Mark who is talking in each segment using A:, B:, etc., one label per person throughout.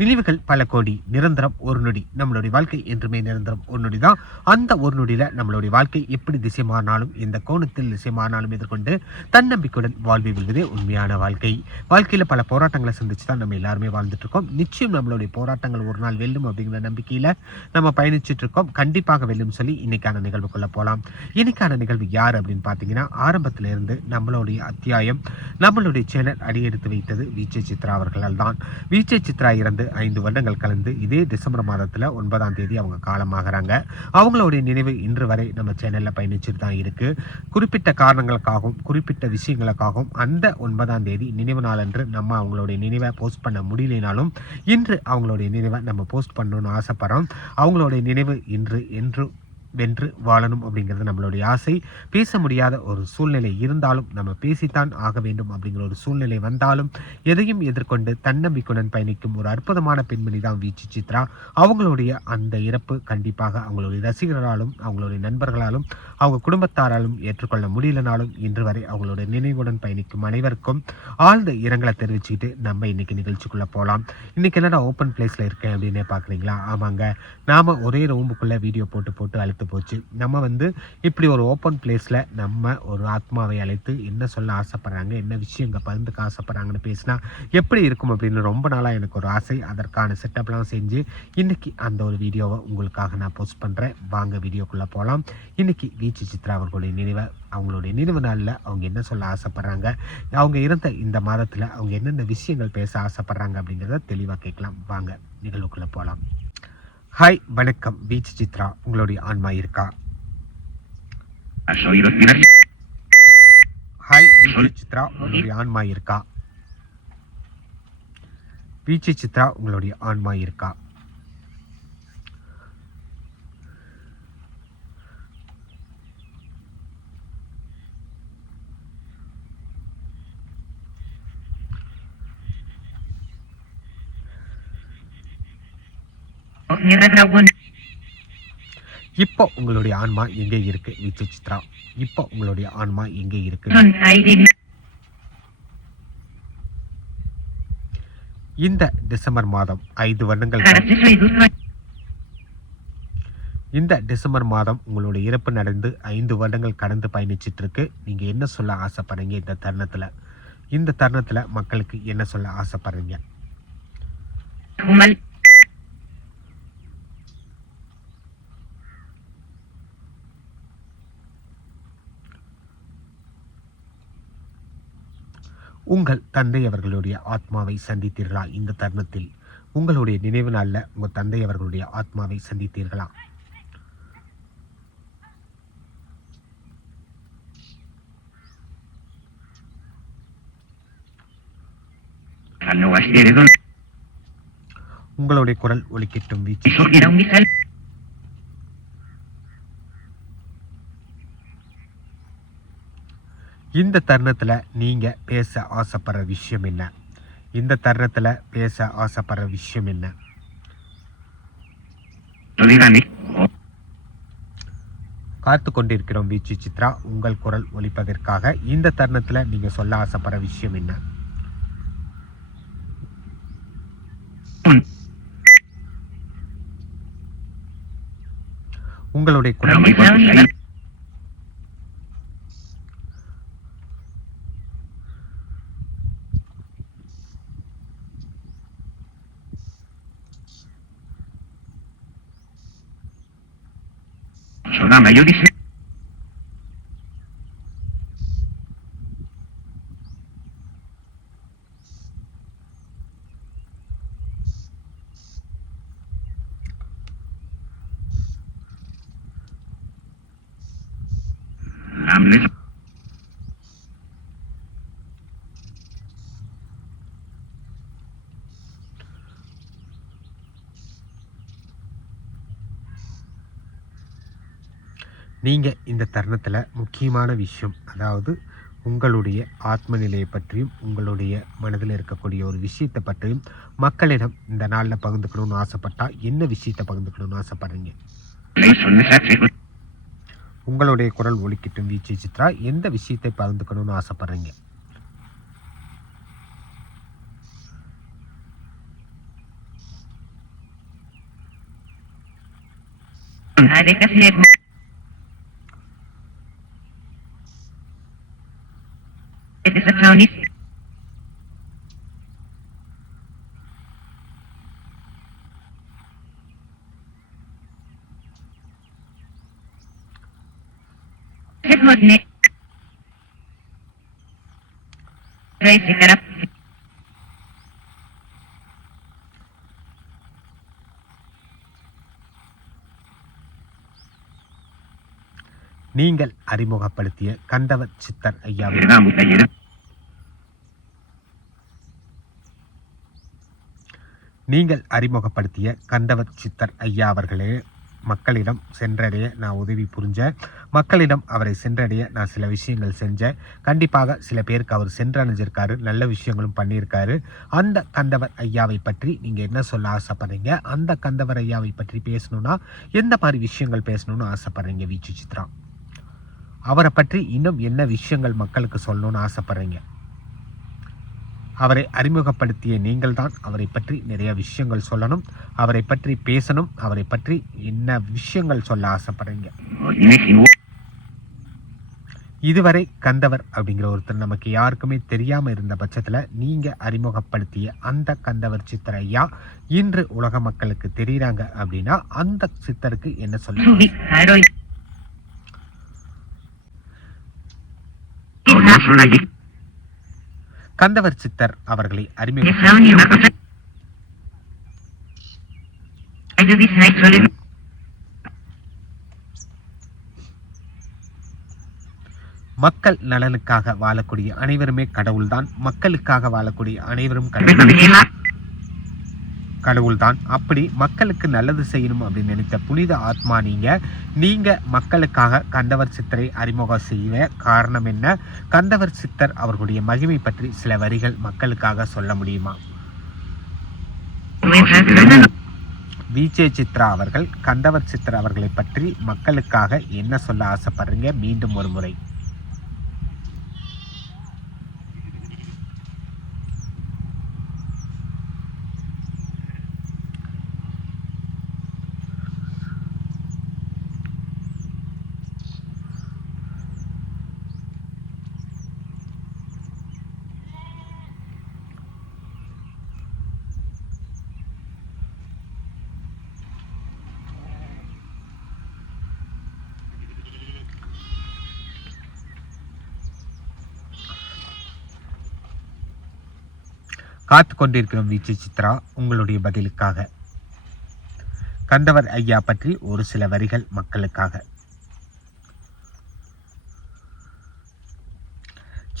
A: நினைவுகள் பல கோடி நிரந்தரம் ஒரு நொடி. நம்மளுடைய வாழ்க்கை என்றுமே நிரந்தரம் ஒரு நொடி தான் அந்த ஒரு நொடியில் நம்மளுடைய வாழ்க்கை எப்படி திசை மாறினாலும் எந்த கோணத்தில் திசை மாறினாலும் எதிர்கொண்டு தன்னம்பிக்கையுடன் வாழ்வை வெல்வதே உண்மையான வாழ்க்கை. வாழ்க்கையில் பல போராட்டங்களை சந்திச்சு தான் நம்ம எல்லாருமே வாழ்ந்துட்டு இருக்கோம் நிச்சயம் நம்மளுடைய போராட்டங்கள் ஒரு நாள் வெல்லும் அப்படிங்கிற நம்பிக்கையில் நம்ம பயணிச்சுட்டு இருக்கோம் கண்டிப்பாக வெல்லும் சொல்லி இன்னைக்கான நிகழ்வுக்குள்ள போகலாம் இன்னைக்கான நிகழ்வு யார் அப்படின்னு பார்த்தீங்கன்னா ஆரம்பத்திலிருந்து நம்மளுடைய அத்தியாயம் நம்மளுடைய சேனல் அடியெடுத்து வைத்தது விஜய் சித்ரா அவர்களால் தான். விஜய் சித்ரா இறந்து ஐந்து வருடங்கள் கலந்து இதே டிசம்பர் மாதத்தில் ஒன்பதாம் தேதி அவங்க காலமாகறாங்க. அவங்களுடைய நினைவு இன்று வரை நம்ம சேனலில் பயணிச்சுட்டு தான் இருக்கு. குறிப்பிட்ட காரணங்களுக்காகவும் குறிப்பிட்ட விஷயங்களுக்காகவும் அந்த ஒன்பதாம் தேதி நினைவு நாளன்று நம்ம அவங்களுடைய நினைவை போஸ்ட் பண்ண முடியலைனாலும் இன்று அவங்களுடைய நினைவை நம்ம போஸ்ட் பண்ணணும்னு ஆசைப்படுறோம். அவங்களுடைய நினைவு இன்று என்று வென்று வாழணும் அப்படிங்கிறது நம்மளுடைய ஆசை. பேச முடியாத ஒரு சூழ்நிலை இருந்தாலும் நம்ம பேசித்தான் ஆக வேண்டும் அப்படிங்கிற ஒரு சூழ்நிலை வந்தாலும் எதையும் எதிர்கொண்டு தன்னம்பிக்கையுடன் பயணிக்கும் ஒரு அற்புதமான பெண்மணி தான் வீச்சு சித்ரா. அவங்களுடைய அந்த இறப்பு கண்டிப்பாக அவங்களுடைய ரசிகர்களாலும் அவங்களுடைய நண்பர்களாலும் அவங்க குடும்பத்தாராலும் ஏற்றுக்கொள்ள முடியலனாலும் இன்று வரை அவங்களுடைய நினைவுடன் பயணிக்கும் அனைவருக்கும் ஆழ்ந்த இரங்கலை தெரிவிச்சுக்கிட்டு நம்ம இன்னைக்கு நிகழ்ச்சிக்குள்ள போகலாம் இன்னைக்கு என்னடா ஓப்பன் பிளேஸ்ல இருக்கேன் அப்படின்னே பார்க்குறீங்களா ஆமாங்க. நாம ஒரே ரூம்புக்குள்ளே வீடியோ போட்டு போட்டு அழுத்து போச்சு. நம்ம வந்து இப்படி ஒரு ஓப்பன் பிளேஸில் நம்ம ஒரு ஆத்மாவை அழைத்து என்ன சொல்ல ஆசைப்பட்றாங்க என்ன விஷயம் இங்கே பகிர்ந்துக்க ஆசைப்பட்றாங்கன்னு பேசினா எப்படி இருக்கும் அப்படின்னு ரொம்ப நாளாக எனக்கு ஒரு ஆசை. அதற்கான செட்டப்லாம் செஞ்சு இன்றைக்கி அந்த ஒரு வீடியோவை உங்களுக்காக நான் போஸ்ட் பண்ணுறேன் வாங்க வீடியோக்குள்ளே போகலாம் இன்றைக்கி வீச்சு சித்ரா அவர்களுடைய நினைவை அவங்களுடைய நினைவு நாளில் அவங்க என்ன சொல்ல ஆசைப்பட்றாங்க அவங்க இருந்த இந்த மாதத்தில் அவங்க என்னென்ன விஷயங்கள் பேச ஆசைப்பட்றாங்க அப்படிங்கிறத தெளிவாக கேட்கலாம். வாங்க நிகழ்வுக்குள்ளே போகலாம் ஹாய் வணக்கம். பீச் சித்ரா உங்களுடைய ஆன்மா இருக்கா. ஹாய் பீச் சித்ரா உங்களுடைய ஆன்மா இருக்கா? பீச் சித்ரா உங்களுடைய ஆன்மா இருக்கா? இப்போ உங்களுடைய ஆன்மா எங்கே இருக்கு பீச் சித்ரா இப்போ உங்களுடைய ஆன்மா எங்கே இருக்கு. இந்த டிசம்பர் மாதம் ஐந்து வருடங்கள். இந்த டிசம்பர் மாதம் உங்களுடைய இறப்பு நடந்து ஐந்து வருடங்கள் கடந்து பயணிச்சிட்டு இருக்கு நீங்க என்ன சொல்ல ஆசைப்படுறீங்க இந்த தருணத்துல? இந்த தருணத்துல மக்களுக்கு என்ன சொல்ல ஆசைப்படுறீங்க? உங்கள் தந்தை அவர்களுடைய ஆத்மாவை சந்தித்தீர்களா? இந்த தருணத்தில் உங்களுடைய நினைவு நாளில் உங்கள் தந்தை அவர்களுடைய ஆத்மாவை சந்தித்தீர்களா. உங்களுடைய குரல் ஒலிக்கட்டும் வீச்சு. இந்த தருணத்துல நீங்க பேச ஆசைப்படுற விஷயம் என்ன? இந்த தருணத்துல பேச ஆசைப்படுற விஷயம் என்ன. காத்து கொண்டிருக்கிறோம் வீச்சு சித்ரா. உங்கள் குரல் ஒலிப்பதற்காக இந்த தருணத்துல நீங்க சொல்ல ஆசைப்படுற விஷயம் என்ன. உங்களுடைய குரல்
B: 那有的。
A: நீங்கள் இந்த தருணத்தில் முக்கியமான விஷயம் அதாவது உங்களுடைய ஆத்ம நிலையை பற்றியும் உங்களுடைய மனதில் இருக்கக்கூடிய ஒரு விஷயத்தை பற்றியும் மக்களிடம் இந்த நாளில் பகிர்ந்துக்கணும்னு ஆசைப்பட்டால் என்ன விஷயத்தை பகிர்ந்துக்கணும்னு ஆசைப்படுறீங்க? உங்களுடைய குரல் ஒலிக்கட்டும் வீச்சு சித்ரா. எந்த விஷயத்தை பகிர்ந்துக்கணும்னு ஆசைப்படுறீங்க?
B: நிறைய This account is Headline Raising it up.
A: நீங்கள் அறிமுகப்படுத்திய கந்தவ சித்தர்
B: ஐயாவின்
A: நீங்கள் அறிமுகப்படுத்திய கந்தவர் சித்தர் ஐயா அவர்களே மக்களிடம் சென்றடைய நான் உதவி புரிஞ்சேன் மக்களிடம் அவரை சென்றடைய நான் சில விஷயங்கள் செஞ்சேன் கண்டிப்பாக சில பேருக்கு அவர் சென்றடைஞ்சிருக்காரு நல்ல விஷயங்களும் பண்ணியிருக்காரு. அந்த கந்தவர் ஐயாவை பற்றி நீங்கள் என்ன சொல்ல ஆசைப்படுறீங்க? அந்த கந்தவர் ஐயாவை பற்றி பேசணும்னா எந்த மாதிரி விஷயங்கள் பேசணும்னு ஆசைப்படுறீங்க வீச்சு சித்ரா? அவரை பற்றி இன்னும் என்ன விஷயங்கள் மக்களுக்கு சொல்லணும்னு ஆசைப்படுறீங்க? அவரை அறிமுகப்படுத்திய நீங்கள்தான் அவரை பற்றி நிறைய விஷயங்கள் சொல்லணும் அவரை பற்றி பேசணும் அவரை பற்றி என்ன விஷயங்கள் சொல்ல ஆசைப்படுறீங்க? இதுவரை கந்தவர் அப்படிங்கிற ஒருத்தர் நமக்கு யாருக்குமே தெரியாமல் இருந்த பட்சத்தில் நீங்கள் அறிமுகப்படுத்திய அந்த கந்தவர் சித்தர் ஐயா இன்று உலக மக்களுக்கு தெரியுறாங்க அப்படின்னா அந்த சித்தருக்கு என்ன
B: சொல்லுங்க
A: கந்தவர் சித்தர் அவர்களை மக்கள் நலனுக்காக வாழக்கூடிய அனைவருமே கடவுள்தான். மக்களுக்காக வாழக்கூடிய அனைவரும் கடவுள். கடவுள்தான். அப்படி மக்களுக்கு நல்லது செய்யணும் அப்படின்னு நினைத்த புனித ஆத்மா நீங்க நீங்க மக்களுக்காக கந்தவர் சித்தரை அறிமுகம் செய்ய காரணம் என்ன? கந்தவர் சித்தர் அவர்களுடைய மகிமை பற்றி சில வரிகள் மக்களுக்காக சொல்ல முடியுமா? விஜே சித்ரா அவர்கள் கந்தவர் சித்தர் அவர்களை பற்றி மக்களுக்காக என்ன சொல்ல ஆசைப்படுறீங்க? மீண்டும் ஒரு முறை. காத்து கொண்டிருக்கிறோம் வீச்சு சித்ரா உங்களுடைய பதிலுக்காக. கந்தவர் ஐயா பற்றி ஒரு சில வரிகள் மக்களுக்காக.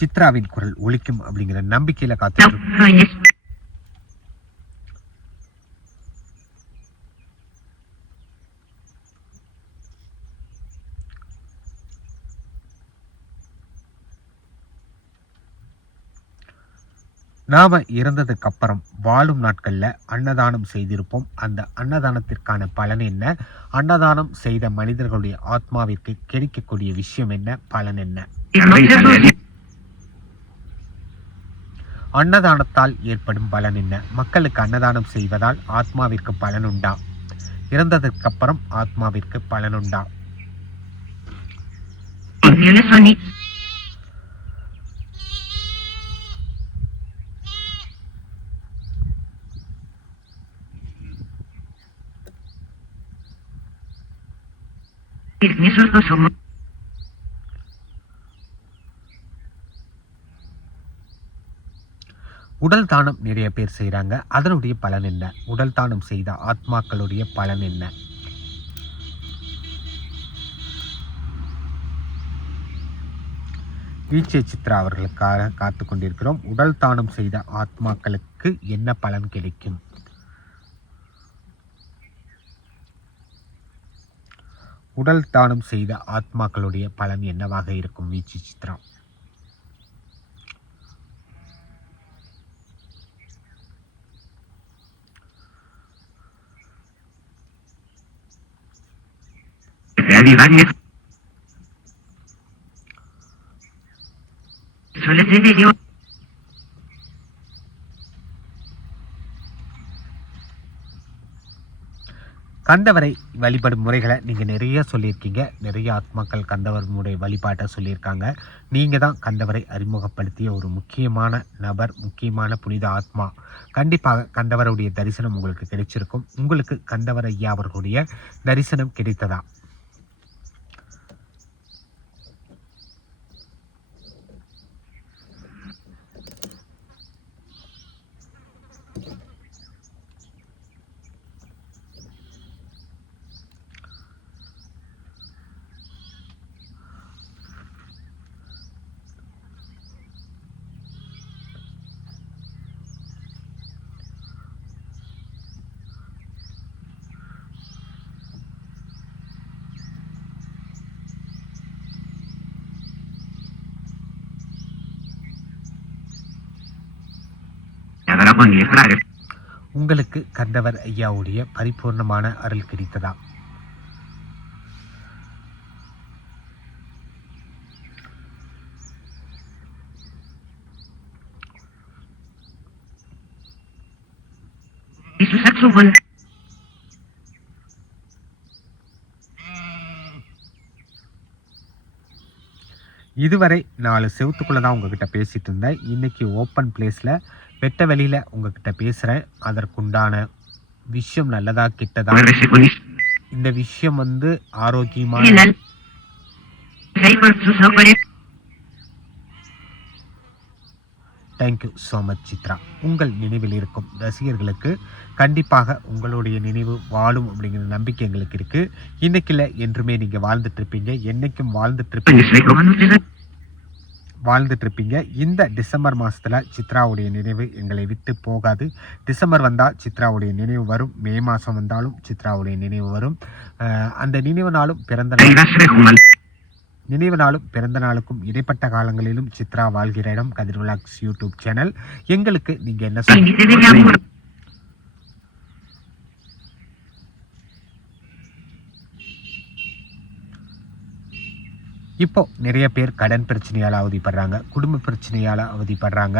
A: சித்ராவின் குரல் ஒழிக்கும் அப்படிங்கிற நம்பிக்கையில காத்து நாம இறந்ததுக்கு அப்புறம் வாழும் நாட்கள்ல அன்னதானம் செய்திருப்போம். அந்த அன்னதானத்திற்கான பலன் என்ன? அன்னதானம் செய்த மனிதர்களுடைய ஆத்மாவிற்கு கிடைக்கக்கூடிய விஷயம் என்ன? பலன் என்ன? அன்னதானத்தால் ஏற்படும் பலன் என்ன? மக்களுக்கு அன்னதானம் செய்வதால் ஆத்மாவிற்கு பலன் உண்டா? இறந்ததற்கு அப்புறம் ஆத்மாவிற்கு பலன் உண்டா உடல் தானம் நிறைய பேர் செய்கிறாங்க அதனுடைய பலன் என்ன உடல் தானம் செய்த ஆத்மாக்களுடைய பலன் என்ன ஈச்சை சித்ரா அவர்களுக்காக காத்து கொண்டிருக்கிறோம் உடல் தானம் செய்த ஆத்மாக்களுக்கு என்ன பலன் கிடைக்கும் உடல் தானம் செய்த ஆத்மாக்களுடைய பலன் என்னவாக இருக்கும் வீச்சு சித்திரம்
B: Realizzare sulle video
A: கந்தவரை வழிபடும் முறைகளை நீங்கள் நிறைய சொல்லியிருக்கீங்க. நிறைய ஆத்மாக்கள் கந்தவருடைய வழிபாட்டை சொல்லியிருக்காங்க. நீங்கள் தான் கந்தவரை அறிமுகப்படுத்திய ஒரு முக்கியமான நபர் முக்கியமான புனித ஆத்மா. கண்டிப்பாக கந்தவருடைய தரிசனம் உங்களுக்கு கிடைச்சிருக்கும். உங்களுக்கு கந்தவர் ஐயா அவர்களுடைய தரிசனம் கிடைத்ததா? உங்களுக்கு கந்தவர் ஐயாவுடைய பரிபூர்ணமான அருள் கிடைத்ததா?
B: Suo saxofono
A: இதுவரை நாலு செவத்துக்குள்ளே தான் உங்ககிட்ட பேசிட்டு இருந்தேன். இன்னைக்கு ஓப்பன் பிளேஸில் வெட்ட வெளியில் உங்ககிட்ட பேசுகிறேன் அதற்குண்டான விஷயம் நல்லதா கெட்டதா? இந்த விஷயம் வந்து ஆரோக்கியமான தேங்க்யூ ஸோ மச் சித்ரா. உங்கள் நினைவில் இருக்கும் ரசிகர்களுக்கு கண்டிப்பாக உங்களுடைய நினைவு வாழும் அப்படிங்கிற நம்பிக்கை எங்களுக்கு இருக்குது இன்னைக்கு இல்லை என்றுமே நீங்கள் வாழ்ந்துட்டு இருப்பீங்க என்னைக்கும் வாழ்ந்துட்டு இருப்பீங்க இந்த டிசம்பர் மாதத்தில் சித்ராவுடைய நினைவு எங்களை விட்டு போகாது. டிசம்பர் வந்தால் சித்ராவுடைய நினைவு வரும். மே மாதம் வந்தாலும் சித்ராவுடைய நினைவு வரும். அந்த நினைவு நாளும் பிறந்த நினைவு நாளும் பிறந்த நாளுக்கும் இடைப்பட்ட காலங்களிலும் சித்ரா வாழ்கிற இடம் கதிர் விலாக்ஸ் யூடியூப் சேனல். எங்களுக்கு நீங்கள் என்ன
B: quindi
A: இப்போ நிறைய பேர் கடன் பிரச்சனையால் அவதிப்படுறாங்க குடும்ப பிரச்சனையால் அவதிப்படுறாங்க.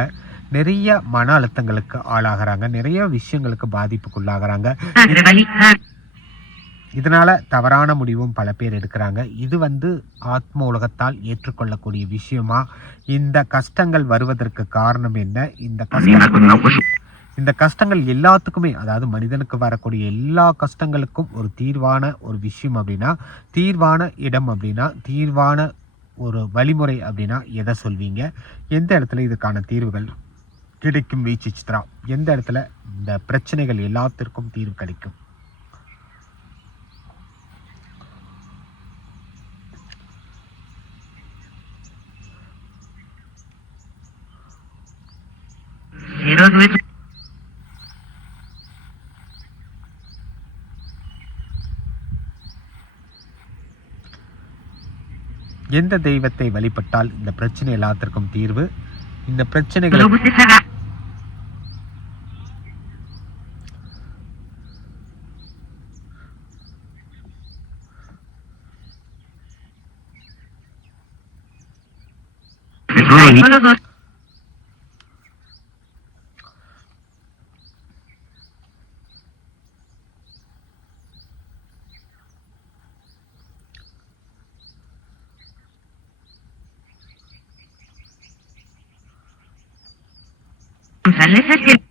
A: நிறைய மன அழுத்தங்களுக்கு ஆளாகிறாங்க நிறைய விஷயங்களுக்கு பாதிப்புக்குள்ளாகிறாங்க. இதனால தவறான முடிவும் பல பேர் எடுக்கிறாங்க. இது வந்து ஆத்ம உலகத்தால் ஏற்றுக்கொள்ளக்கூடிய விஷயமா? இந்த கஷ்டங்கள் வருவதற்கு காரணம் என்ன? இந்த கஷ்டம் இந்த கஷ்டங்கள் எல்லாத்துக்குமே அதாவது மனிதனுக்கு வரக்கூடிய எல்லா கஷ்டங்களுக்கும் ஒரு தீர்வான ஒரு விஷயம் அப்படின்னா தீர்வான இடம் அப்படின்னா தீர்வான ஒரு வழிமுறை அப்படின்னா எதை சொல்வீங்க? எந்த இடத்துல இதுக்கான தீர்வுகள் கிடைக்கும் வீச்சு சித்ரா? எந்த இடத்துல இந்த பிரச்சனைகள் எல்லாத்திற்கும் தீர்வு கிடைக்கும்?
B: Zero due
A: எந்த தெய்வத்தை வழிபட்டால் இந்த பிரச்சனை எல்லாத்திற்கும் தீர்வு? இந்த பிரச்சனைகளை
B: butti naturaleza que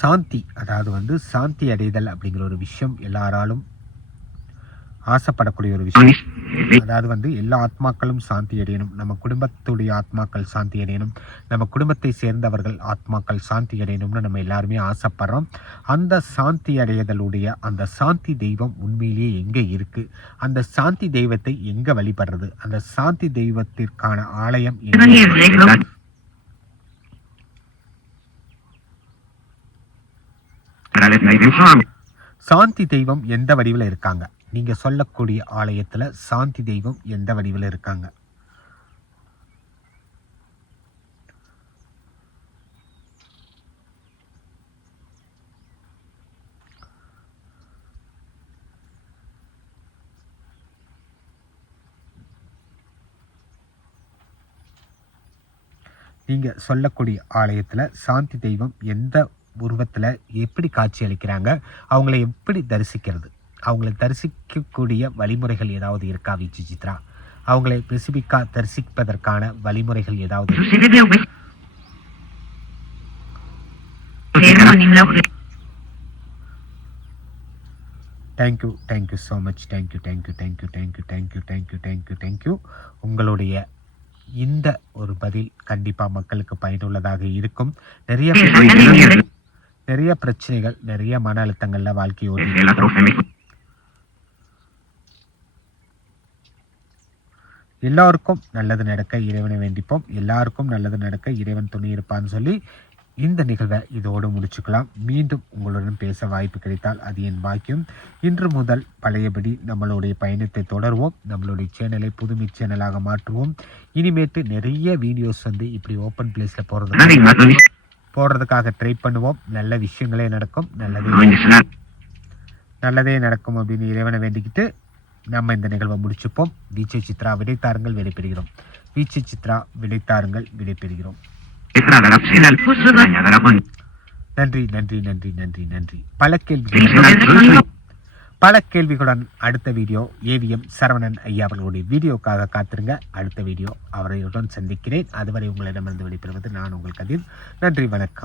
A: சாந்தி அதாவது வந்து சாந்தி அடைதல் அப்படிங்கிற ஒரு விஷயம் எல்லாராலும் ஆசைப்படக்கூடிய ஒரு விஷயம். அதாவது வந்து எல்லா ஆத்மாக்களும் சாந்தி அடையணும். நம்ம குடும்பத்துடைய ஆத்மாக்கள் சாந்தி அடையணும். நம்ம குடும்பத்தை சேர்ந்தவர்கள் ஆத்மாக்கள் சாந்தி அடையணும்னு நம்ம எல்லாருமே ஆசைப்படுறோம். அந்த சாந்தி அடையதலுடைய அந்த சாந்தி தெய்வம் உண்மையிலேயே எங்கே இருக்கு? அந்த சாந்தி தெய்வத்தை எங்க வழிபடுறது? அந்த சாந்தி தெய்வத்திற்கான ஆலயம் எங்கே
B: is like
A: சாந்தி தெய்வம் எந்த வடிவில் இருக்காங்க? நீங்க சொல்லக்கூடிய ஆலயத்துல சாந்தி தெய்வம் எந்த வடிவில் இருக்காங்க? நீங்க சொல்லக்கூடிய ஆலயத்துல சாந்தி தெய்வம் எந்த உருவத்தில் எப்படி காட்சி அளிக்கிறாங்க அவங்கள எப்படி தரிசிக்கிறது? அவங்களை தரிசிக்கக்கூடிய வழிமுறைகள் ஏதாவது இருக்கா விச்சி சித்ரா அவங்களை பெசிபிக்கா தரிசிப்பதற்கான வழிமுறைகள் ஏதாவது thank you thank you so much thank you thank you thank you thank you thank you thank you thank you thank you உங்களுடைய இந்த ஒரு பதில் கண்டிப்பாக மக்களுக்கு பயனுள்ளதாக இருக்கும். நிறைய பிரச்சனைகள் நிறைய பிரச்சனைகள் நிறைய மன அழுத்தங்கள்ல வாழ்க்கை ஓடி எல்லாருக்கும் நல்லது நடக்க இறைவனை வேண்டிப்போம். எல்லாருக்கும் நல்லது நடக்க இறைவன் துணை இருப்பான்னு சொல்லி இந்த நிகழ்வை இதோடு முடிச்சுக்கலாம். மீண்டும் உங்களுடன் பேச வாய்ப்பு கிடைத்தால் அது என் பாக்கியம். இன்று முதல் பழையபடி நம்மளுடைய பயணத்தை தொடர்வோம். நம்மளுடைய சேனலை புதுமை சேனலாக மாற்றுவோம். இனிமேட்டு நிறைய வீடியோஸ் வந்து இப்படி ஓப்பன் பிளேஸில் போடுறது போடுறதுக்காக ட்ரை பண்ணுவோம். நல்ல விஷயங்களே நடக்கும். நல்லதே நல்லதே நடக்கும் அப்படின்னு இறைவனை வேண்டிக்கிட்டு நம்ம இந்த நிகழ்வை முடிச்சுப்போம். வீச்சை சித்ரா விடைத்தாருங்கள் விடைபெறுகிறோம். வீச்சை சித்ரா விடைத்தாருங்கள் விடைபெறுகிறோம். நன்றி நன்றி நன்றி நன்றி நன்றி பல கேள்விகள். பல கேள்விகளுடன் அடுத்த வீடியோ ஏவிஎம் சரவணன் ஐயா அவர்களுடைய வீடியோக்காக காத்திருங்க. அடுத்த வீடியோ அவரையுடன் சந்திக்கிறேன். அதுவரை உங்களிடமிருந்து விடைபெறுவது நான் உங்கள் கதிர். நன்றி வணக்கம்.